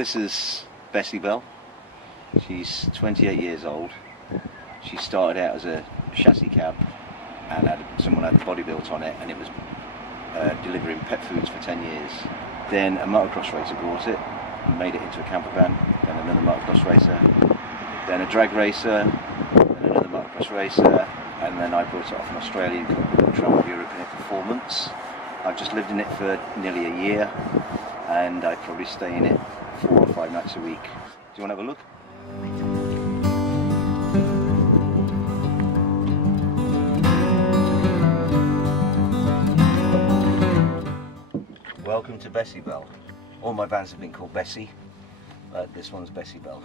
This is Bessie Bell. She's 28 years old. She started out as a chassis cab and someone had the body built on it, and it was delivering pet foods for 10 years. Then a motocross racer bought it and made it into a camper van, then another motocross racer, then a drag racer, then another motocross racer, and then I brought it off an Australian company and travelled Europe in it for 4 months. I've just lived in it for nearly a year, and I probably stay in it 4 or 5 nights a week. Do you want to have a look? Welcome to Bessie Bell. All my vans have been called Bessie, but this one's Bessie Bell.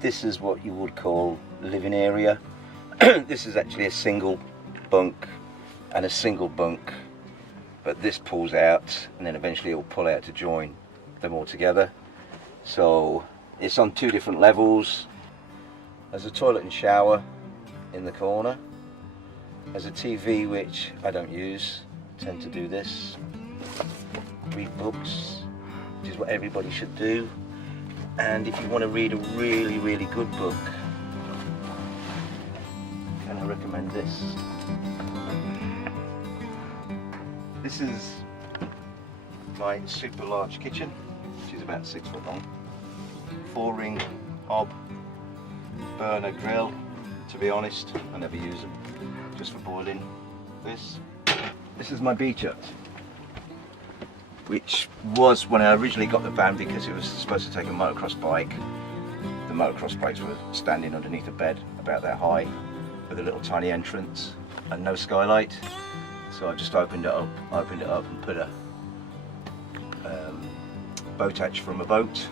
This is what you would call living area. This is actually a single bunk and a single bunk, but this pulls out and then eventually it will pull out to join them all together. So it's on 2 different levels. There's a toilet and shower in the corner. There's a TV, which I don't use, I tend to do this. Read books, which is what everybody should do. And if you want to read a really, really good book, can I recommend this? This is my super large kitchen, which is about 6 foot long. 4-ring hob, burner grill. To be honest, I never use them, just for boiling this. This is my beach hut, which was when I originally got the van because it was supposed to take a motocross bike. The motocross bikes were standing underneath a bed about that high with a little tiny entrance and no skylight. So I just opened it up and put a boat hatch from a boat,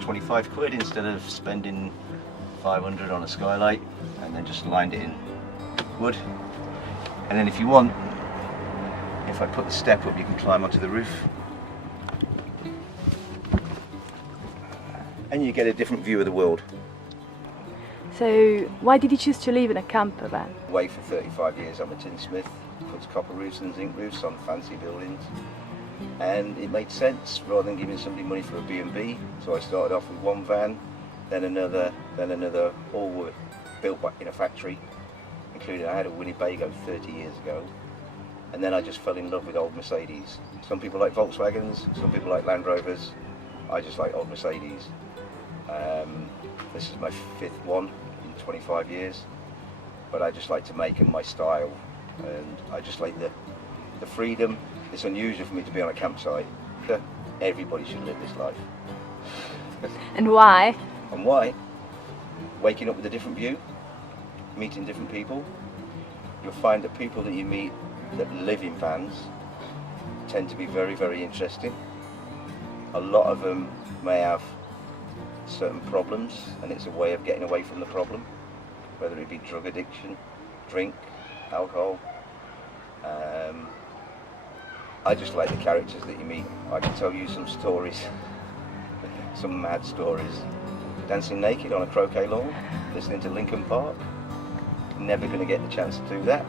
25 quid instead of spending 500 on a skylight, and then just lined it in wood. And then if you want, if I put the step up, you can climb onto the roof. And you get a different view of the world. So why did you choose to live in a camper van? Away for 35 years, I'm a tinsmith, puts copper roofs and zinc roofs on fancy buildings. And it made sense rather than giving somebody money for a B&B. So I started off with one van, then another, all were built in a factory, including I had a Winnebago 30 years ago. And then I just fell in love with old Mercedes. Some people like Volkswagens, some people like Land Rovers. I just like old Mercedes. This is my 5th one in 25 years, but I just like to make them my style, and I just like the freedom. It's unusual for me to be on a campsite. Everybody should live this life. And why? And why? Waking up with a different view, meeting different people. You'll find that people that you meet that live in vans tend to be very, very interesting. A lot of them may have certain problems, and it's a way of getting away from the problem, whether it be drug addiction, drink, alcohol. I just like the characters that you meet. I can tell you some stories, some mad stories. Dancing naked on a croquet lawn, listening to Linkin Park. Never going to get the chance to do that.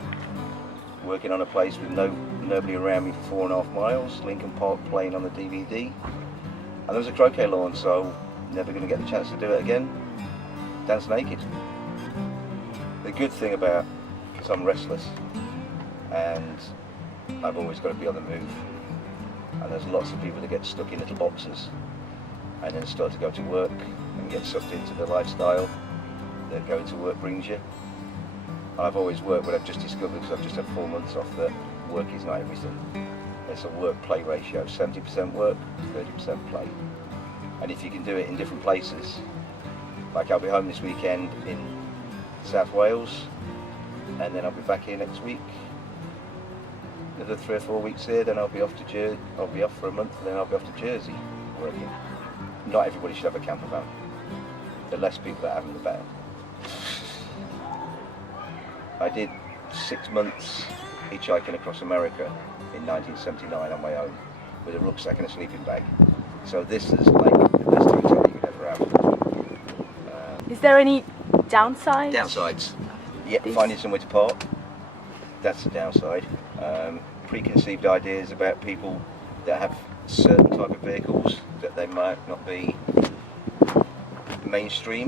Working on a place with nobody around me for 4.5 miles, Linkin Park playing on the DVD. And there was a croquet lawn, so never going to get the chance to do it again. Dance naked. The good thing about, because I'm restless, and I've always got to be on the move, and there's lots of people that get stuck in little boxes and then start to go to work and get sucked into the lifestyle that going to work brings you. I've always worked, but I've just discovered, because I've just had 4 months off, that work is not everything. It's a work-play ratio, 70% work, 30% play. And if you can do it in different places, like I'll be home this weekend in South Wales, and then I'll be back here next week. Another 3 or 4 weeks here, then I'll be off for a month, and then I'll be off to Jersey working. Not everybody should have a camper van. The less people that have them, the better. I did 6 months hitchhiking across America in 1979 on my own, with a rucksack and a sleeping bag. So this is like the best hotel you could ever have. Is there any downside? Downsides? Yeah, finding somewhere to park. That's the downside. Preconceived ideas about people that have certain type of vehicles that they might not be mainstream,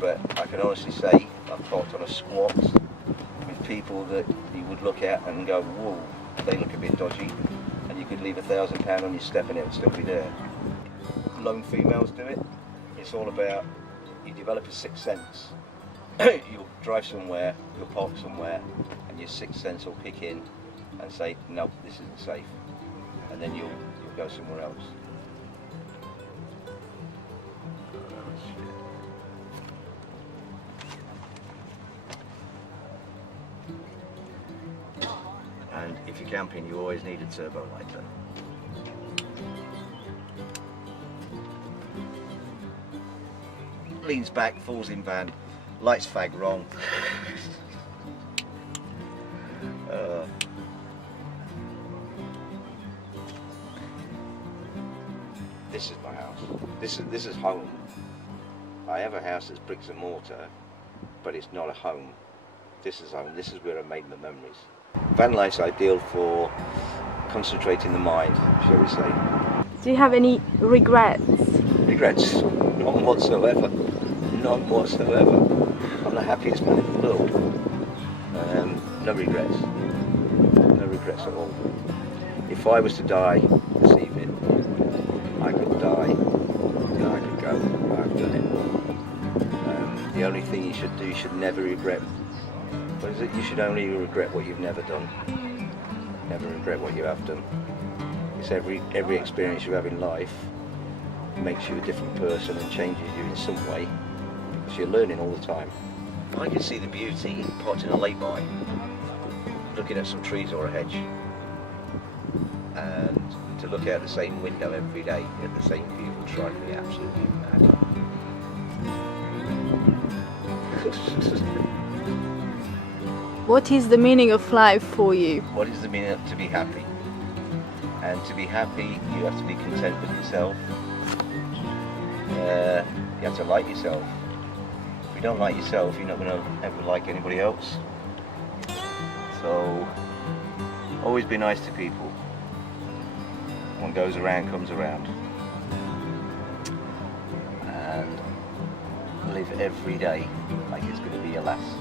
but I can honestly say I've parked on a squat with people that you would look at and go, whoa, they look a bit dodgy, and you could leave £1,000 on your step and it would still be there. Lone females do it. It's all about, you develop a sixth sense. You'll drive somewhere, you'll park somewhere, and your sixth sense will kick in and say, no, this isn't safe, and then you'll go somewhere else. And if you're camping, you always need a turbo lighter. Leans back, falls in van, lights fag wrong. This is my house. This is home. I have a house that's bricks and mortar, but it's not a home. This is home. This is where I made my memories. Van life's ideal for concentrating the mind, shall we say. Do you have any regrets? Regrets? None whatsoever. None whatsoever. I'm the happiest man in the world. No regrets. No regrets at all. If I was to die this evening, I could die, and I could go. I've done it. The only thing you should do, you should never regret. What is it? You should only regret what you've never done. Never regret what you have done. It's every experience you have in life makes you a different person and changes you in some way, because you're learning all the time. I can see the beauty parked in a lay-by, looking at some trees or a hedge, and to look out the same window every day at the same view will drive me absolutely mad. What is the meaning of life for you? What is the meaning of to be happy? And to be happy, you have to be content with yourself. You have to like yourself. If you don't like yourself, you're not going to ever like anybody else. So, always be nice to people. What goes around comes around. And live every day like it's going to be your last.